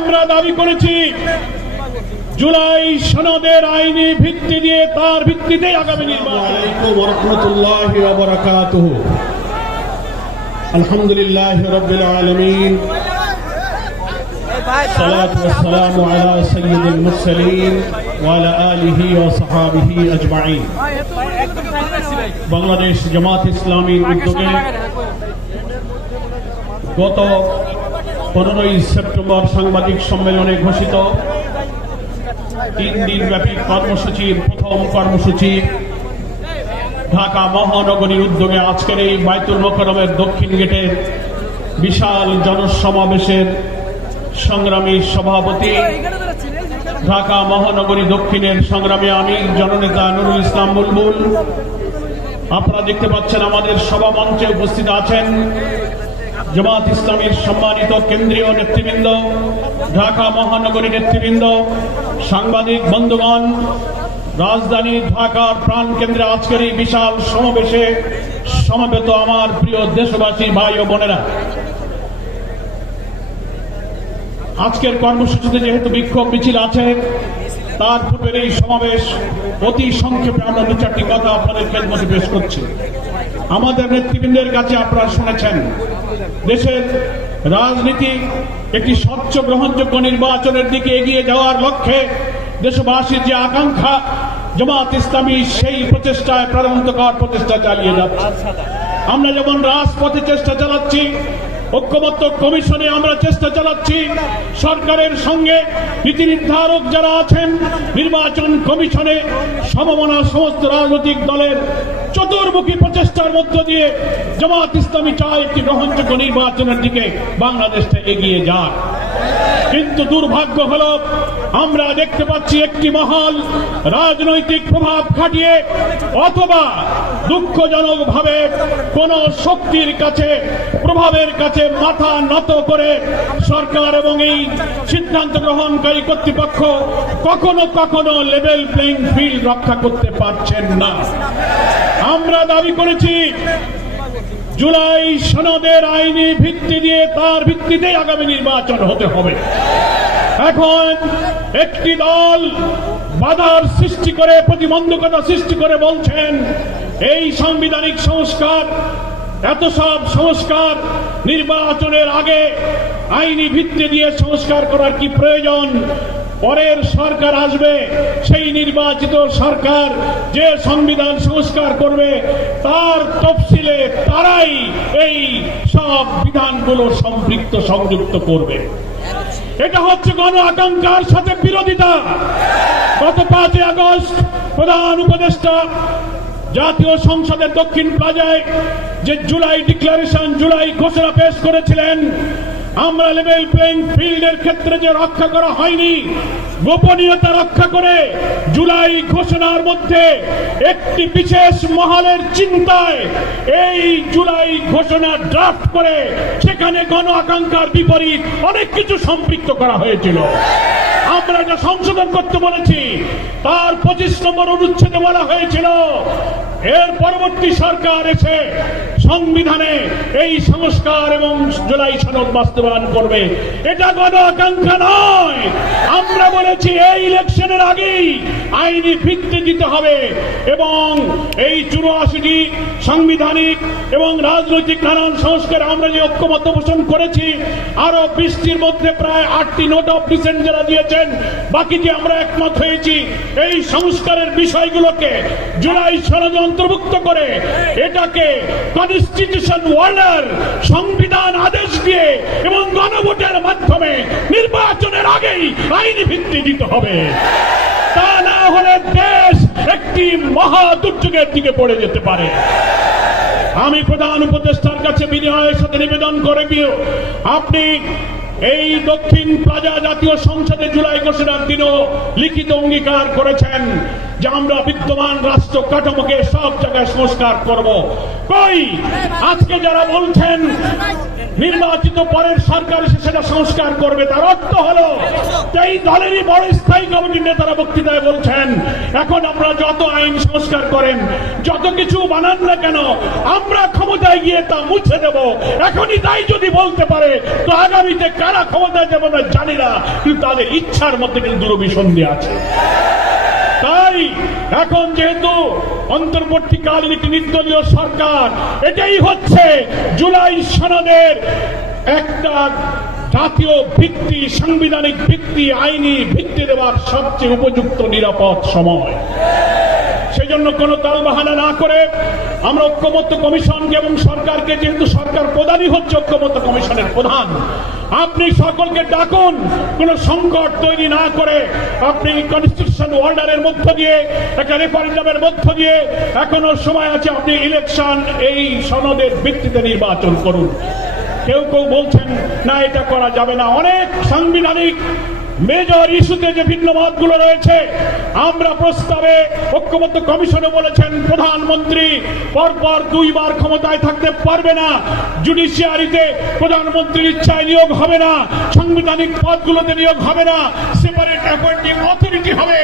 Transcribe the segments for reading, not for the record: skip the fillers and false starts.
আমরা দাবি করেছি জুলাই সনদের আইনি ভিত্তি দিয়ে তার ভিত্তিতে আগামী নির্বাচন। রাহমাতুল্লাহি ওয়া বারাকাতুহু। আলহামদুলিল্লাহি রাব্বিল আলামিন। সালাতু ওয়াসসালামু আলা সাইয়্যিদিল মুরসালিন ওয়া আলা আলিহি ওয়া সাহবিহি আজমাইন। বাংলাদেশ জামাত ইসলামীর উদ্যোগে গত 15ই সেপ্টেম্বর সাংবাদিক সম্মেলনে ঘোষিত 3 দিনব্যাপী কর্মসূচির প্রথম কর্মসূচি ঢাকা মহানগরীর উদ্যোগে আজকের এই বাইতুল মোকাররমের দক্ষিণ গেটের বিশাল জনসমাবেশের সংগ্রামী সভাপতি, ঢাকা মহানগরী দক্ষিণের সংগ্রামী আমির জননেতা নুরুল ইসলাম বুলবুল। আপনারা দেখতে পাচ্ছেন আমাদের সভা মঞ্চে উপস্থিত আছেন জামাত ইসলামীর সম্মানিত কেন্দ্রীয় নেতৃবৃন্দ, ঢাকা মহানগরী নেতৃবৃন্দ, সাংবাদিক বন্ধুগণ। রাজধানী ঢাকার প্রাণ কেন্দ্রে আজকের এই বিশাল সমাবেশে সমবেত আমার প্রিয় দেশবাসী ভাই ও বোনেরা, আজকের কর্মসূচিতে যেহেতু বিক্ষোভ মিছিল আছে, তার পূর্বের এই সমাবেশ অতি সংক্ষেপে আমরা 2-4টি কথা আপনাদের খেদমতে পেশ করছি। আমাদের নেতৃবৃন্দের কাছে আপনারা শুনেছেন দেশের রাজনীতি একটি স্বচ্ছ গ্রহণযোগ্য নির্বাচনের দিকে এগিয়ে যাওয়ার লক্ষ্যে দেশবাসীর যে আকাঙ্ক্ষা, জামাত ইসলামী সেই প্রচেষ্টায় প্রাণবন্তকর প্রচেষ্টা চালিয়ে যাচ্ছে। আমরা যেমন রাজপথে চেষ্টা চালাচ্ছি, ঐক্যমত্য কমিশনে আমরা চেষ্টা চালাচ্ছি, সরকারের সঙ্গে নীতি নির্ধারক যারা আছেন নির্বাচন কমিশনে সমমনা সমস্ত রাজনৈতিক দলের চতুর্মুখী প্রচেষ্টার মধ্য দিয়ে জামাত ইসলামী চায় একটি গ্রহণযোগ্য নির্বাচনের দিকে বাংলাদেশটা এগিয়ে যায়। কিন্তু দুর্ভাগ্য হল আমরা দেখতে পাচ্ছি একটি মহল রাজনৈতিক প্রভাব খাটিয়ে অথবা দুঃখজনকভাবে কোন শক্তির কাছে, প্রভাবের কাছে মাথা নত করে সরকার এবং এই সিদ্ধান্ত গ্রহণকারী কর্তৃপক্ষ কখনো কখনো লেভেল প্লেইং ফিল্ড রক্ষা করতে পারছেন না। আমরা দাবি করেছি জুলাই সনদের আইনি ভিত্তি দিয়ে তার ভিত্তিতে আগামী নির্বাচন হতে হবে। এখন একটি দল বাধার সৃষ্টি করে, প্রতিবন্ধকতা সৃষ্টি করে বলছেন এই সাংবিধানিক সংস্কার, এত সব সংস্কার নির্বাচনের আগে আইনি ভিত্তি দিয়ে সংস্কার করার কি প্রয়োজন? পরের সরকার আসবে, সেই নির্বাচিত সরকার যে সংবিধান সংস্কার করবে তার তফসিলে তারাই এই সব বিধানগুলো সম্পৃক্ত সংযুক্ত করবে। এটা হচ্ছে গণ আকাঙ্ক্ষার সাথে বিরোধিতা। গত 5 আগস্ট প্রধান উপদেষ্টা জাতীয় সংসদের দক্ষিণ প্লাজায় যে জুলাই ডিক্লারেশন, জুলাই ঘোষণা পেশ করেছিলেন, আমরা লেভেল প্লেইং ফিল্ডের ক্ষেত্রে যে রক্ষা করা হয়নি, গোপনীয়তা রক্ষা করে জুলাই ঘোষণার মধ্যে একটি বিশেষ মহলের চিন্তায় এই জুলাই ঘোষণা ড্রাফট করে সেখানে গণ আকাঙ্ক্ষার বিপরীত অনেক কিছু সম্পৃক্ত করা হয়েছিল। আমরা এটা সংশোধন করতে বলেছি, তার 25 নম্বর অনুচ্ছেদে বলা হয়েছিল এর পরবর্তী সরকার এসে সংবিধানে এই সংস্কার এবং জুলাই সনদ বাস্তবায়ন করবে। এটা গণ আকাঙ্ক্ষা নয়। আমরা বলেছি এই ইলেকশনের আগেই আইনি ভিত্তি দিতে হবে এবং এই 84টি সাংবিধানিক এবং রাজনৈতিক নানান সংস্কার আমরা যে ঐক্যমত্য পোষণ করেছি, আরো 20টির মধ্যে প্রায় 8টি নোট অফ ডিসেন্ট যারা দিয়েছেন, বাকিটি আমরা একমত হয়েছি এই সংস্কারের বিষয়গুলোকে জুলাই সনদে অন্তর্ভুক্ত করে এটাকে কনস্টিটিউশন অর্ডার, সংবিধান আদেশ দিয়ে এবং গণভোটের মাধ্যমে নির্বাচনের আগেই আইনি ভিত্তি দিতে হবে। তা না হলে দেশ একটি মহা দুর্যোগের দিকে পড়ে যেতে পারে। আমি প্রধান উপদেষ্টার কাছে বিনয়ের সাথে নিবেদন করে দিও, আপনি এই দক্ষিণ প্লাজা জাতীয় সংসদে জুলাই ঘোষণার দিনও লিখিত অঙ্গীকার করেছেন যে আমরা বিদ্যমান রাষ্ট্র কাঠামোকে সব জায়গায় সংস্কার করব। কই আজকে যারা বলছেন নির্বাচিত পরের সরকার এসে সেটা সংস্কার করবে। তার অর্থ হলো এই দলেরই বড় স্থায়ী কমিটির নেতারা বক্তৃতায় বলছেন, এখন আপনারা যত আইন সংস্কার করেন, যত কিছু বানান না কেন, আমরা ক্ষমতায় গিয়ে তা মুছে দেব। এখনই তাই যদি বলতে পারে, তো আগামীতে কারা ক্ষমতায় যাবে আমরা জানি না, কিন্তু তাদের ইচ্ছার মধ্যে কিন্তু দুরভিসন্ধি আছে। তাই এখন যেহেতু অন্তর্বর্তীকালীন একটি নির্দলীয় সরকার, এটাই হচ্ছে জুলাই সনদের একটা জাতীয় ভিত্তি, সাংবিধানিক ভিত্তি, আইনি ভিত্তি দেওয়ার সবচেয়ে উপযুক্ত নিরাপদ সময়। সেজন্য কোনো তালবাহানা না করে আমরা ঐক্যমত্য কমিশনকে এবং সরকারকে, যেহেতু সরকার প্রধানই হচ্ছে ঐক্যমত্য কমিশনের প্রধান, আপনি সকলকে ডাকুন। কোন সংকট তৈরি না করে আপনি কনস্টিটিউশন অর্ডারের মধ্য দিয়ে, একটা রেফারেন্ডামের মধ্য দিয়ে, এখনো সময় আছে, আপনি ইলেকশন এই সনদের ভিত্তিতে নির্বাচন করুন। কেউ কেউ বলছেন না এটা করা যাবে না। অনেক সাংবিধানিক মেজর ইস্যুতে যে ভিন্ন মতগুলো রয়েছে, আমরা প্রস্তাবে ঐক্যমত্য কমিশনে বলেছেন প্রধানমন্ত্রী পরপর 2 বার ক্ষমতায় থাকতে পারবে না, জুডিশিয়ারিতে প্রধানমন্ত্রীর ইচ্ছায় নিয়োগ হবে না, সাংবিধানিক পদগুলোতে নিয়োগ হবে না, সেপারেট অ্যাপয়েন্টিং অথরিটি হবে।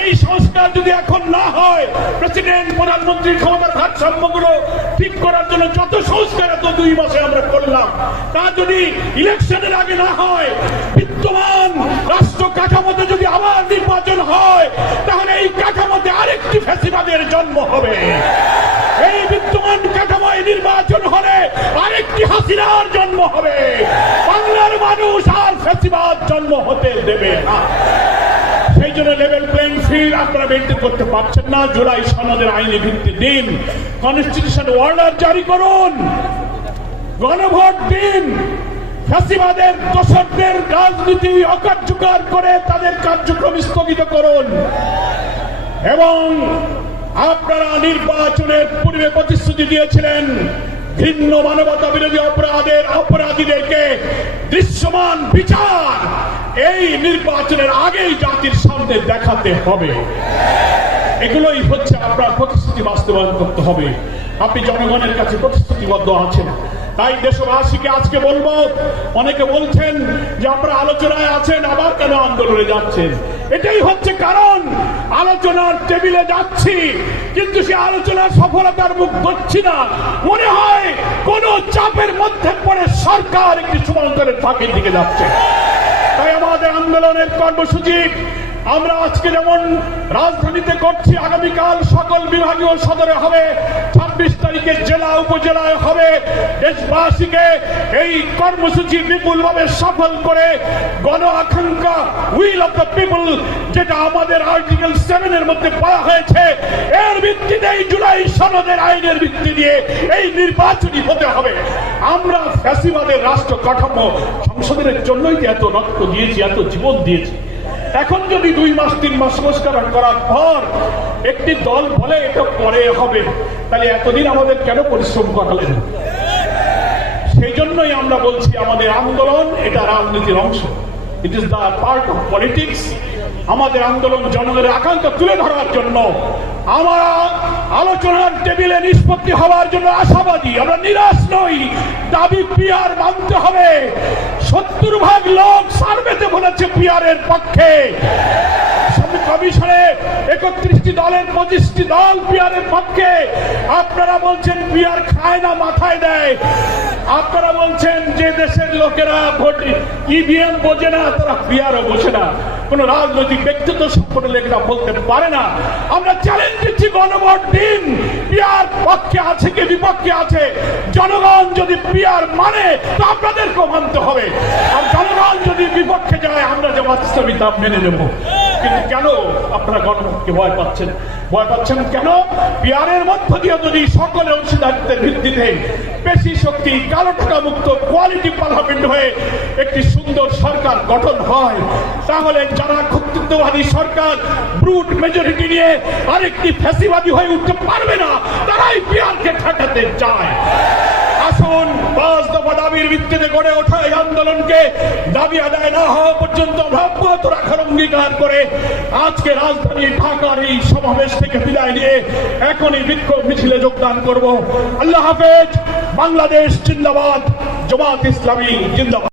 এই সংস্কার যদি এখন না হয়, প্রেসিডেন্ট প্রধানমন্ত্রীর ক্ষমতার ভারসাম্যগুলো ঠিক করার জন্য যত সংস্কার এত 2 মাসে আমরা করলাম, তা যদি ইলেকশনের আগে না হয়, বিদ্যমান রাষ্ট্র কাঠামোতে যদি আবার নির্বাচন হয়, তাহলে এই কাঠামোতে আরেকটি ফ্যাসিবাদের জন্ম হবে। এই বিদ্যমান কাঠামোয় নির্বাচন হলে আরেকটি হাসিনার জন্ম হবে। বাংলার মানুষ আর ফ্যাসিবাদ জন্ম হতে দেবে না। সেই জন্য লেভেল প্লেইং ফিল্ড আপনারা মেনটেন করতে পারছেন না। জুলাই সনদের আইনি ভিত্তি দিন, কনস্টিটিউশন অর্ডার জারি করুন, গণভোট দিন, ফ্যাসিবাদের দোষরদের রাজনীতি অকার্যকর করে তাদের কার্যক্রম স্থগিত করুন, এবং আপনারা নির্বাচনের পূর্বে প্রতিশ্রুতি দিয়েছিলেন ভিন্ন মানবতা বিরোধী অপরাধীদেরকে দৃশ্যমান বিচার এই নির্বাচনের আগেই জাতির সামনে দেখাতে হবে। এগুলোই হচ্ছে আপনার প্রতিশ্রুতি বাস্তবায়ন করতে হবে। আপনি জনগণের কাছে প্রতিশ্রুতিবদ্ধ আছেন। তাই দেশবাসীকে আজকে বলবো, অনেকে বলছেন যে আপনারা আলোচনায় আছেন, আবার কেন আন্দোলনে যাচ্ছেন? এটাই হচ্ছে কারণ। আলোচনার টেবিলে যাচ্ছি, কিন্তু সে আলোচনার সফলতার মুখ ধরছি না। মনে হয় কোন চাপের মধ্যে পড়ে সরকার একটি সমান্তরের ফাঁকির দিকে যাচ্ছে। তাই আমাদের আন্দোলনের কর্মসূচি আমরা আজকে যেমন রাজধানীতে করছি, আগামীকাল সকল বিভাগীয় সদরে হবে, 26 তারিখে জেলা উপজেলায় হবে। দেশবাসীকে এই কর্মসূচি বিপুলভাবে সফল করে গণ আকাঙ্ক্ষা, উইল অফ দ্য পিপল, যেটা আমাদের আর্টিকেল 7 এর মধ্যে পাওয়া হয়েছে, এর ভিত্তিতেই জুলাই সনদের আইনের ভিত্তি দিয়ে এই নির্বাচনই হতে হবে। আমরা ফ্যাসিবাদের রাষ্ট্র কাঠামো সংশোধনের জন্যই এত রক্ত দিয়েছি, এত জীবন দিয়েছি। এখন যদি 2 মাস 3 মাস সংস্কার করার পর একটি দল বলে এটা পরে হবে, তাহলে এতদিন আমাদের কেন পরিশ্রম করালেন? সেই জন্যই আমরা বলছি আমাদের আন্দোলন এটা রাজনীতির অংশ। It is the part of politics. আমাদের আন্দোলন জনগণের আকাঙ্ক্ষা তুলে ধরার জন্য, আমরা আলোচনার টেবিলে নিষ্পত্তি হওয়ার জন্য আশাবাদী। আমরা নিরাশ নই। দাবি পিআর মানতে হবে। 70% লোক সার্ভেতে বলেছে পিআরের পক্ষে। কমিশনে 31টি দলের 25টি দল পিআরের পক্ষে। আপনারা বলছেন পিআর খায় না, মাথায় দেয়। আপনারা বলছেন যে দেশের লোকেরা ভোট ইভিএম বোঝে না, তারা পিআরও বোঝে না। কোন রাজনৈতিক ব্যক্তিত্ব সম্পন্ন লোকেরা বলতে পারে না। আমরা চ্যালেঞ্জ দিচ্ছি, গণভোট দিন। পিআর পক্ষে আছে কি বিপক্ষে আছে, জনগণ যদি পিআর মানে তো আপনাদেরকেও মানতে হবে। আর জনগণ যদি বিপক্ষে যায়, আমরা জামাত ইসলামী তা মেনে নেব। কিন্তু কেন আপনারা গণভোটকে ভয় পাচ্ছেন? ভয় পাচ্ছেন কেন? পিআরের মধ্য দিয়ে যদি সকলের অংশীদারিত্বের ভিত্তিতে পেশি শক্তি, কালো টাকা মুক্ত কোয়ালিটি পার্লামেন্ট হয়ে একটি সুন্দর সরকার গঠন হয়, তাহলে যারা কর্তৃত্ববাদী সরকার ব্রুট মেজরিটি নিয়ে আরেকটি ফ্যাসিবাদী হয়ে উঠতে পারবে না, তারাই পিআরকে ঠেকাতে চায়। আসুন 5 দফা দাবির ভিত্তিতে গড়ে ওঠা এই আন্দোলনকে দাবি আদায় না হওয়া পর্যন্ত অব্যাহত রাখার অঙ্গীকার করে আজকে রাজধানী ঢাকার এই সমাবেশ থেকে বিদায় নিয়ে এখনই বিক্ষোভ মিছিলে যোগদান করব। আল্লাহ হাফেজ। বাংলাদেশ জিন্দাবাদ। জামাত ইসলামী জিন্দাবাদ।